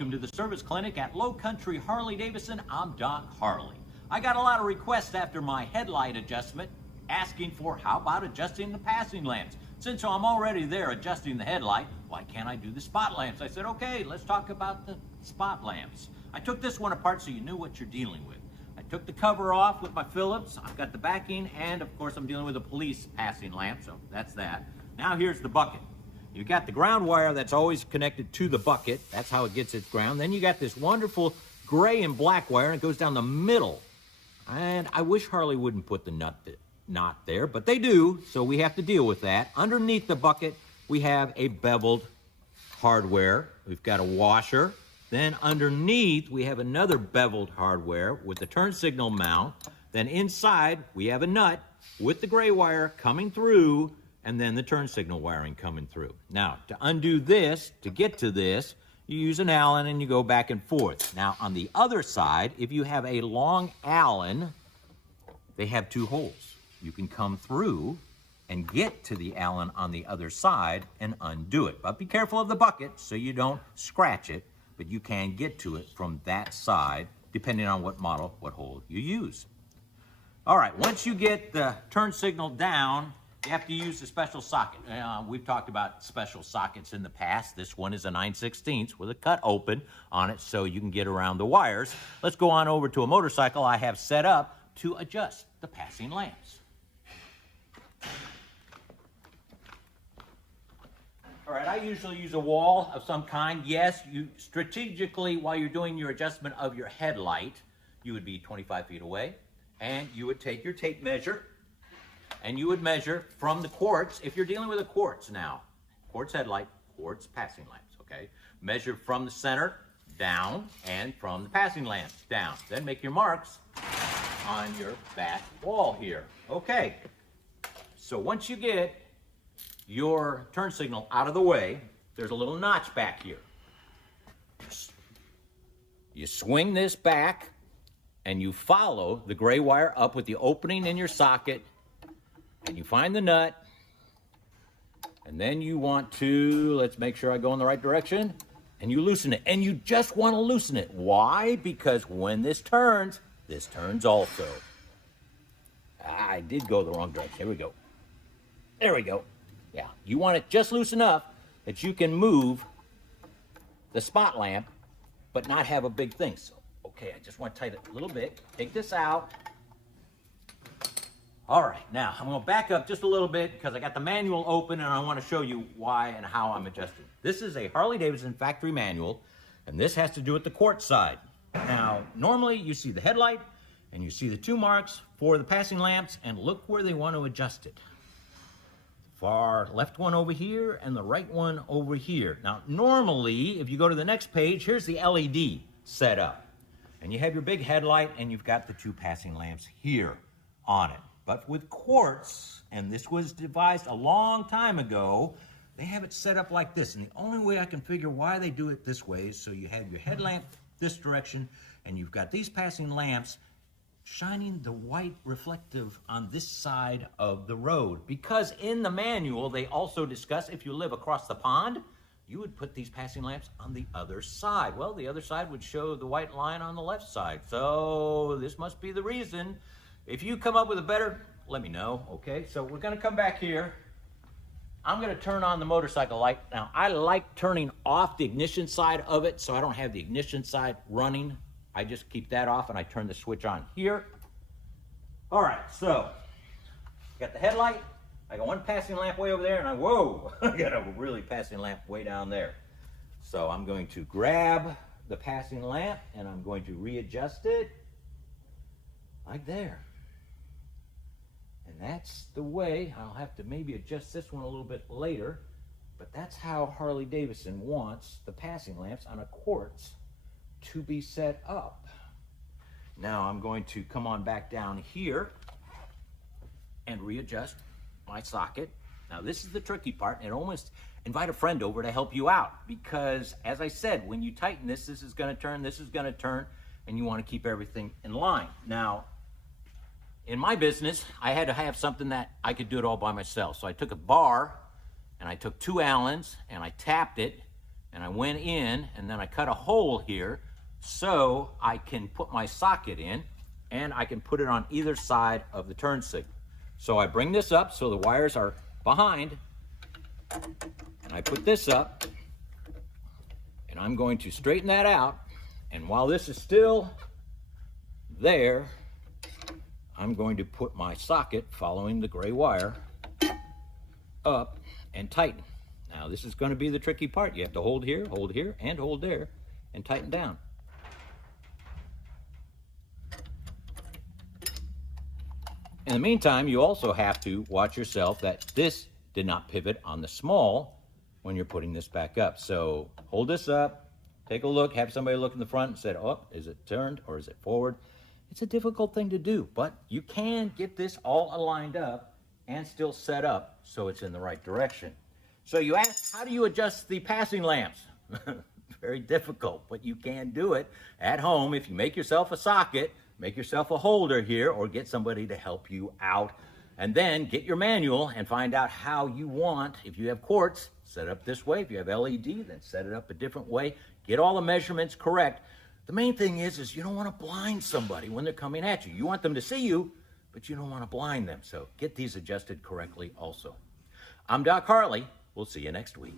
Welcome to the service clinic at Low Country Harley-Davidson. I'm Doc Harley. I got a lot of requests after my headlight adjustment asking for how about adjusting the passing lamps. Since I'm already there adjusting the headlight, why can't I do the spot lamps? I said, okay, let's talk about the spot lamps. I took this one apart so you knew what you're dealing with. I took the cover off with my Phillips. I've got the backing, and of course I'm dealing with a police passing lamp, so that's that. Now here's the bucket. You got the ground wire that's always connected to the bucket. That's how it gets its ground. Then you got this wonderful gray and black wire, and it goes down the middle. And I wish Harley wouldn't put the knot there, but they do, so we have to deal with that. Underneath the bucket, we have a beveled hardware. We've got a washer. Then underneath, we have another beveled hardware with the turn signal mount. Then inside, we have a nut with the gray wire coming through, and then the turn signal wiring coming through. Now, to undo this, to get to this, you use an Allen and you go back and forth. Now, on the other side, if you have a long Allen, they have two holes. You can come through and get to the Allen on the other side and undo it. But be careful of the bucket so you don't scratch it, but you can get to it from that side, depending on what model, what hole you use. All right, once you get the turn signal down, you have to use a special socket. We've talked about special sockets in the past. This one is a 9/16 with a cut open on it so you can get around the wires. Let's go on over to a motorcycle I have set up to adjust the passing lamps. All right, I usually use a wall of some kind. Yes, you strategically, while you're doing your adjustment of your headlight, you would be 25 feet away, and you would take your tape measure, and you would measure from the quartz, if you're dealing with a quartz now, quartz headlight, quartz passing lamps, okay? Measure from the center down and from the passing lamps down. Then make your marks on your back wall here. Okay, so once you get your turn signal out of the way, there's a little notch back here. You swing this back and you follow the gray wire up with the opening in your socket, and you find the nut, and then you want to, let's make sure I go in the right direction, and you loosen it. And you just want to loosen it. Why? Because when this turns also. I did go the wrong direction. Here we go. There we go. Yeah, you want it just loose enough that you can move the spot lamp, but not have a big thing. So, okay, I just want to tighten it a little bit. Take this out. All right, now I'm going to back up just a little bit because I got the manual open and I want to show you why and how I'm adjusting. This is a Harley-Davidson factory manual, and this has to do with the quartz side. Now, normally you see the headlight and you see the two marks for the passing lamps, and look where they want to adjust it. Far left one over here and the right one over here. Now, normally, if you go to the next page, here's the LED set up. And you have your big headlight and you've got the two passing lamps here on it. But with quartz, and this was devised a long time ago, they have it set up like this. And the only way I can figure why they do it this way is so you have your headlamp this direction, and you've got these passing lamps shining the white reflective on this side of the road. Because in the manual, they also discuss if you live across the pond, you would put these passing lamps on the other side. Well, the other side would show the white line on the left side. So this must be the reason. If you come up with a better, let me know, okay? So we're gonna come back here. I'm gonna turn on the motorcycle light. Now, I like turning off the ignition side of it so I don't have the ignition side running. I just keep that off and I turn the switch on here. All right, so got the headlight. I got one passing lamp way over there, and whoa, I got a really passing lamp way down there. So I'm going to grab the passing lamp and I'm going to readjust it like there. And that's the way. I'll have to maybe adjust this one a little bit later, but that's how Harley-Davidson wants the passing lamps on a quartz to be set up. Now I'm going to come on back down here and readjust my socket. Now this is the tricky part, and almost invite a friend over to help you out, because as I said, when you tighten this, this is going to turn, this is going to turn, and you want to keep everything in line. Now, in my business, I had to have something that I could do it all by myself. So I took a bar and I took two Allens and I tapped it and I went in, and then I cut a hole here so I can put my socket in, and I can put it on either side of the turn signal. So I bring this up so the wires are behind, and I put this up, and I'm going to straighten that out, and while this is still there, I'm going to put my socket, following the gray wire, up and tighten. Now this is going to be the tricky part. You have to hold here, and hold there, and tighten down. In the meantime, you also have to watch yourself that this did not pivot on the small when you're putting this back up. So hold this up, take a look, have somebody look in the front and say, oh, is it turned or is it forward? It's a difficult thing to do, but you can get this all aligned up and still set up so it's in the right direction. So you ask, how do you adjust the passing lamps? Very difficult, but you can do it at home if you make yourself a socket, make yourself a holder here, or get somebody to help you out. And then get your manual and find out how you want. If you have quartz, set it up this way. If you have LED, then set it up a different way. Get all the measurements correct. The main thing is you don't want to blind somebody when they're coming at you. You want them to see you, but you don't want to blind them. So get these adjusted correctly also. I'm Doc Harley. We'll see you next week.